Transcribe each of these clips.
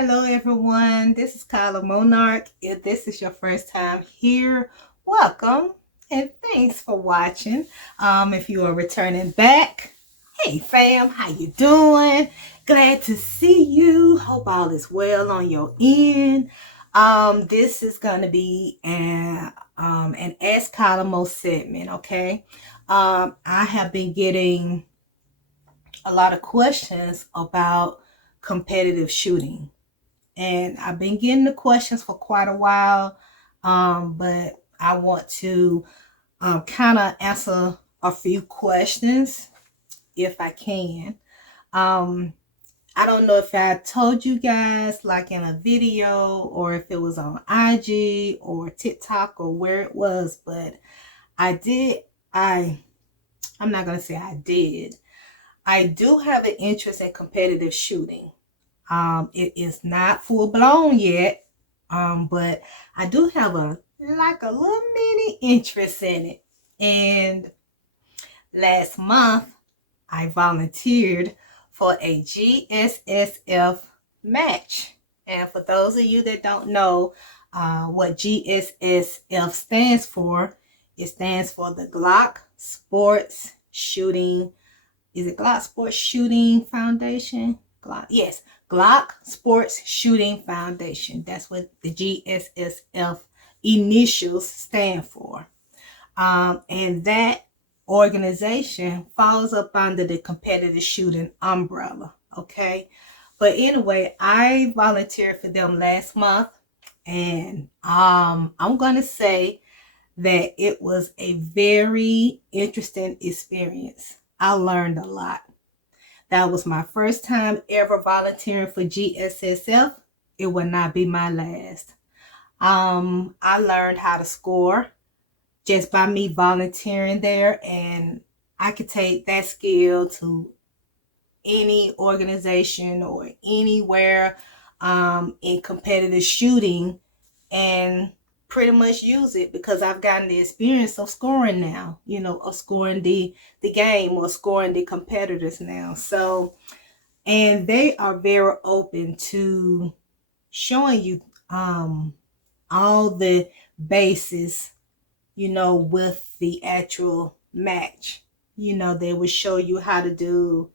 Hello everyone, this is Kyla Monarch. If this is your first time here, welcome and thanks for watching. If you are returning back, hey fam, how you doing? Glad to see you. Hope all is well on your end. This is going to be an Ask KylaMo segment, okay? I have been getting a lot of questions about competitive shooting. And I've been getting the questions for quite a while, but I want to kind of answer a few questions if I can. I don't know if I told you guys like in a video or if it was on IG or TikTok or where it was, but I'm not going to say I did. I do have an interest in competitive shooting. It is not full blown yet, but I do have a little mini interest in it. And last month, I volunteered for a GSSF match. And for those of you that don't know what GSSF stands for, it stands for the Glock Sports Shooting. Is it Glock Sports Shooting Foundation? Yes, Glock Sports Shooting Foundation. That's what the GSSF initials stand for. And that organization falls up under the competitive shooting umbrella. Okay. But anyway, I volunteered for them last month. And I'm going to say that it was a very interesting experience. I learned a lot. That was my first time ever volunteering for GSSF. It will not be my last. I learned how to score just by me volunteering there, and I could take that skill to any organization or anywhere in competitive shooting and pretty much use it because I've gotten the experience of scoring now, of scoring the game or scoring the competitors now. So, and they are very open to showing you all the bases, with the actual match. They will show you how to do,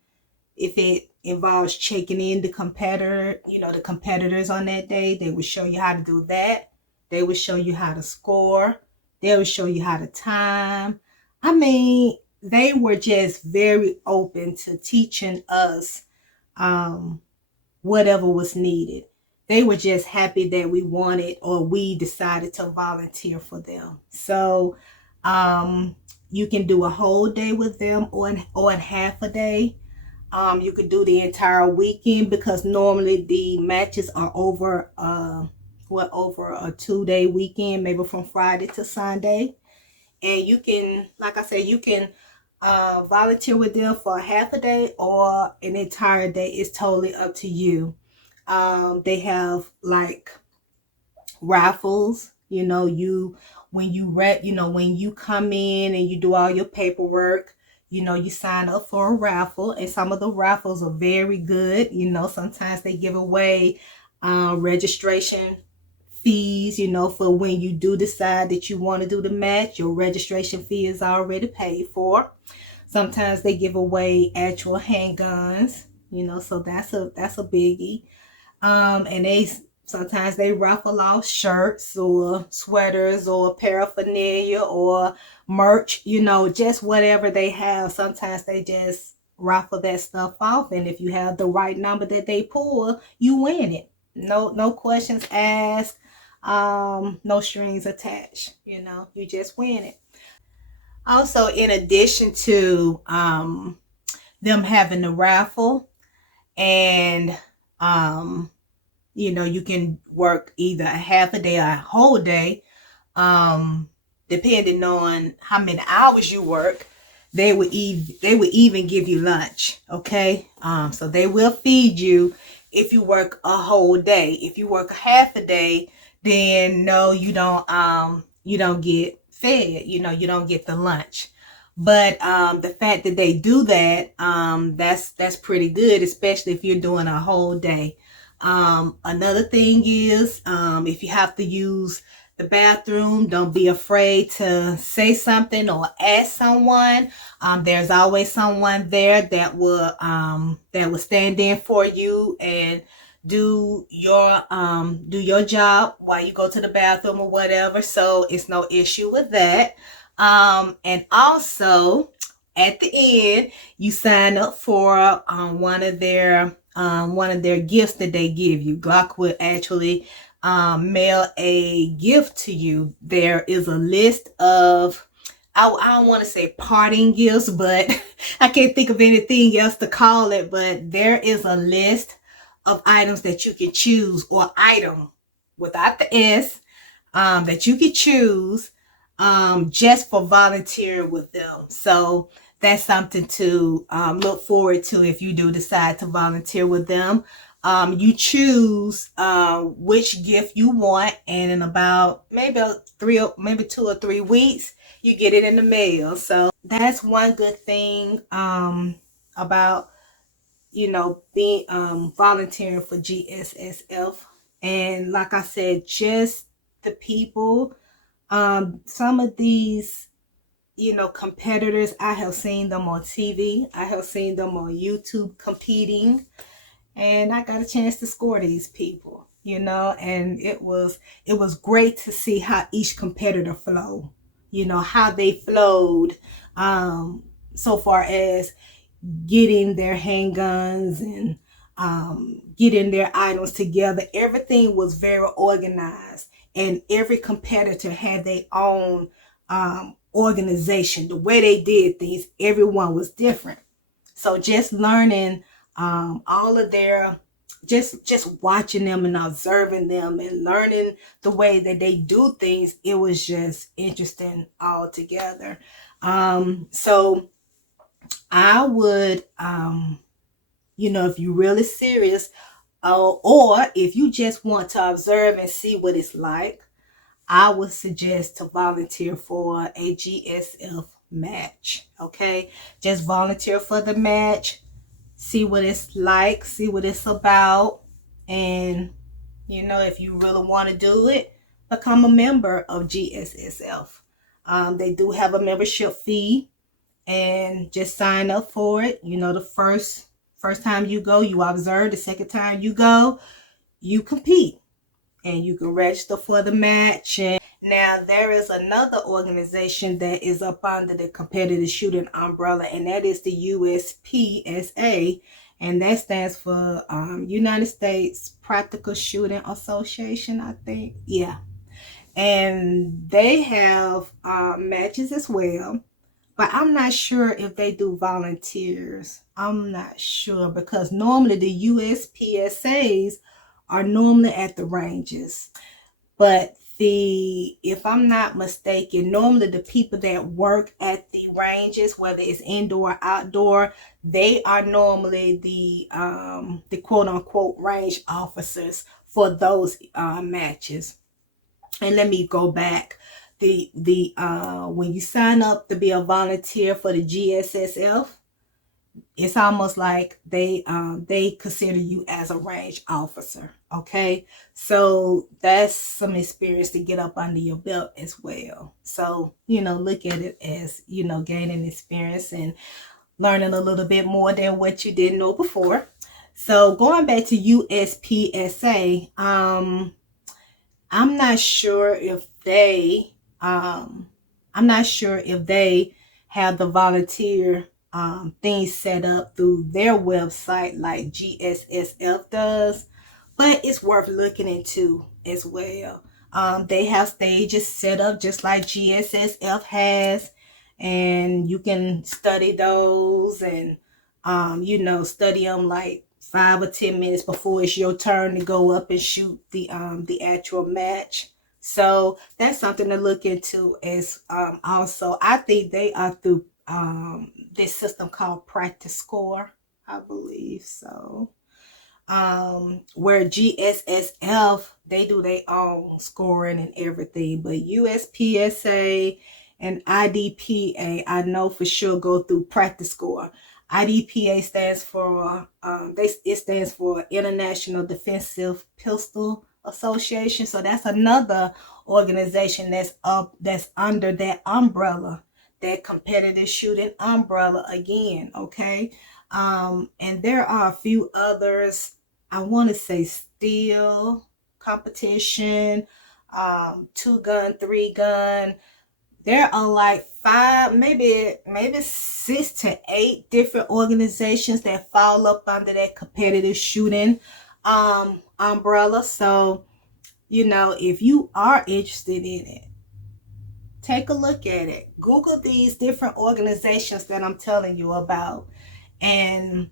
if it involves checking in the competitor, the competitors on that day, they will show you how to do that. They will show you how to score. They will show you how to time. I mean, they were just very open to teaching us whatever was needed. They were just happy that we wanted or we decided to volunteer for them. So you can do a whole day with them or half a day. You could do the entire weekend because normally the matches are over over a 2-day weekend, maybe from Friday to Sunday. And you can, like I said, you can volunteer with them for half a day or an entire day. It's totally up to you. They have like raffles, when you come in and you do all your paperwork, you sign up for a raffle, and some of the raffles are very good. Sometimes they give away registration fees, for when you do decide that you want to do the match. Your registration fee is already paid for. Sometimes they give away actual handguns, so that's a biggie. And sometimes they raffle off shirts or sweaters or paraphernalia or merch, just whatever they have. Sometimes they just raffle that stuff off, and if you have the right number that they pull, you win it. No questions asked, no strings attached. You just win it. Also, in addition to them having the raffle, and you can work either a half a day or a whole day, depending on how many hours you work. They would even give you lunch. Okay, so they will feed you if you work a whole day. If you work a half a day, then no, you don't get fed. You don't get the lunch. But the fact that they do that, that's pretty good, especially if you're doing a whole day. Another thing is, if you have to use the bathroom, don't be afraid to say something or ask someone. There's always someone there that will stand in for you and do your job while you go to the bathroom or whatever. So it's no issue with that. And also at the end, you sign up for one of their gifts that they give you. Glock will actually mail a gift to you. There is a list of, I don't want to say parting gifts, but I can't think of anything else to call it. But there is a list of items that you can choose, or item without the S, that you can choose just for volunteering with them. So that's something to look forward to if you do decide to volunteer with them. You choose which gift you want, and in about maybe 2 or 3 weeks, you get it in the mail. So that's one good thing about being volunteering for GSSF. And like I said, just the people, some of these competitors, I have seen them on TV, I have seen them on YouTube competing, and I got a chance to score these people, and it was great to see how each competitor flowed, how they flowed, so far as getting their handguns and getting their items together. Everything was very organized, and every competitor had their own organization. The way they did things, everyone was different. So just learning all of their, just watching them and observing them and learning the way that they do things, it was just interesting altogether. So I would, if you're really serious, or if you just want to observe and see what it's like, I would suggest to volunteer for a GSF match. Okay, just volunteer for the match, see what it's like, see what it's about, and if you really want to do it, become a member of GSSF. They do have a membership fee, and just sign up for it. The first time you go, you observe. The second time you go, you compete, and you can register for the match. And now there is another organization that is up under the competitive shooting umbrella, and that is the USPSA, and that stands for United States Practical Shooting Association, I think. Yeah. And they have matches as well. But I'm not sure if they do volunteers. I'm not sure, because normally the USPSAs are normally at the ranges. But if I'm not mistaken, normally the people that work at the ranges, whether it's indoor or outdoor, they are normally the quote unquote range officers for those matches. And let me go back. When you sign up to be a volunteer for the GSSF, it's almost like they consider you as a range officer. Okay, so that's some experience to get up under your belt as well. So look at it as gaining experience and learning a little bit more than what you didn't know before. So going back to USPSA, I'm not sure if they have the volunteer things set up through their website like GSSF does, but it's worth looking into as well. They have stages set up just like GSSF has, and you can study those and study them like 5 or 10 minutes before it's your turn to go up and shoot the actual match. So that's something to look into as also. I think they are through this system called Practice Score, I believe so. Where GSSF, they do their own scoring and everything, but USPSA and IDPA, I know for sure, go through Practice Score. IDPA stands for it stands for International Defensive Pistol Association. So that's another organization that's under that umbrella, that competitive shooting umbrella again. Okay. And there are a few others. I want to say steel competition, 2-gun, 3-gun. There are like 5, maybe 6 to 8 different organizations that fall up under that competitive shooting umbrella. So, you know, if you are interested in it, take a look at it. Google these different organizations that I'm telling you about and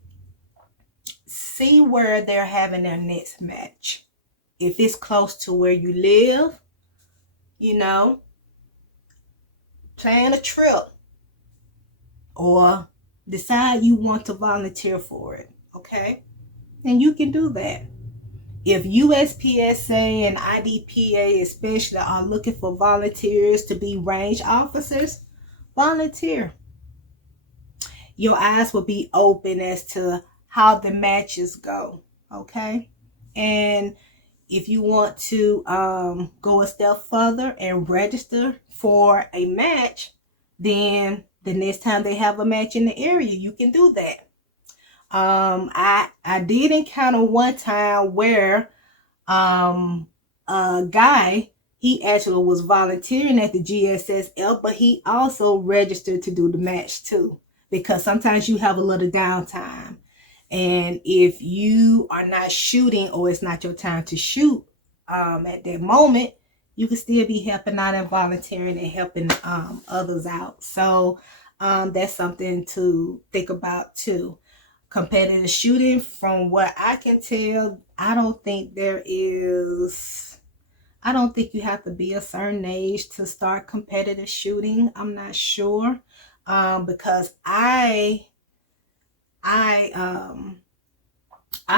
see where they're having their next match. If it's close to where you live, you know, plan a trip or decide you want to volunteer for it, okay? And you can do that. If USPSA and IDPA especially are looking for volunteers to be range officers, volunteer. Your eyes will be open as to how the matches go, okay? And if you want to go a step further and register for a match, then the next time they have a match in the area, you can do that. I did encounter one time where a guy, he actually was volunteering at the GSSL, but he also registered to do the match too, because sometimes you have a little downtime. And if you are not shooting or it's not your time to shoot at that moment, you can still be helping out and volunteering and helping others out. So that's something to think about too. Competitive shooting, from what I can tell, I don't think you have to be a certain age to start competitive shooting. I'm not sure because I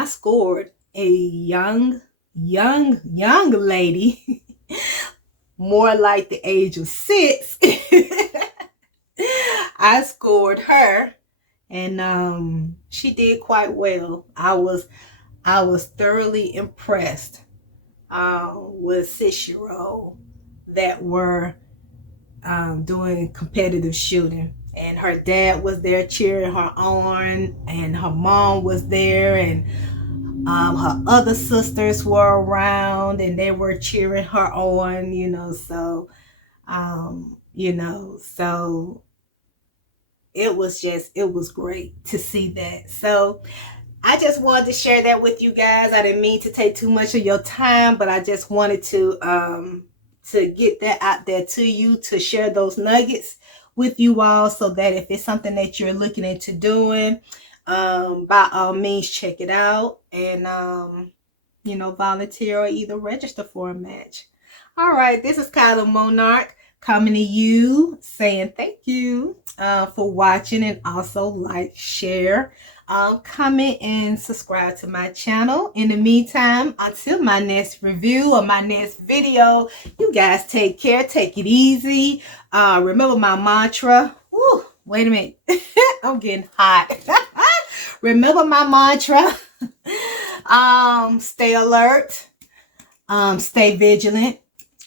scored a young lady, more like the age of 6. I scored her, and she did quite well. I was thoroughly impressed with 6-year-old that were doing competitive shooting. And her dad was there cheering her on, and her mom was there, and her other sisters were around and they were cheering her on, so it was great to see that. So I just wanted to share that with you guys. I didn't mean to take too much of your time, but I just wanted to get that out there to you, to share those nuggets with you all, so that if it's something that you're looking into doing, by all means check it out and volunteer or either register for a match. All right, this is Kyla Monarch coming to you saying thank you for watching, and also like, share, comment, and subscribe to my channel. In the meantime, until my next review or my next video, you guys take care, take it easy. Remember my mantra. Woo, wait a minute. I'm getting hot. Remember my mantra. Stay alert. Stay vigilant.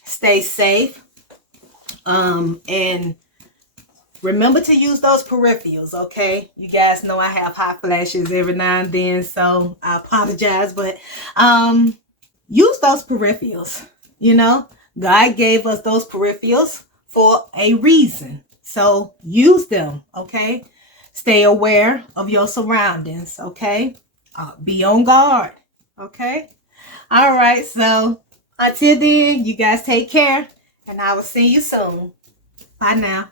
Stay safe. And remember to use those peripherals, okay? You guys know I have hot flashes every now and then, so I apologize, but use those peripherals. God gave us those peripherals for a reason, so use them, okay? Stay aware of your surroundings, okay? Be on guard, okay? All right, so until then, you guys take care, and I will see you soon. Bye now.